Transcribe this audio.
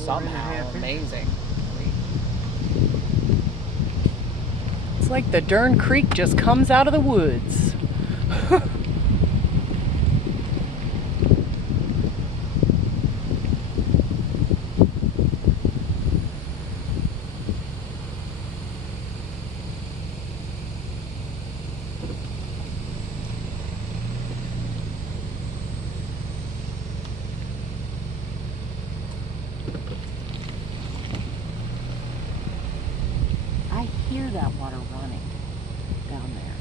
somehow amazing. It's like the darn creek just comes out of the woods. I hear that water running down there.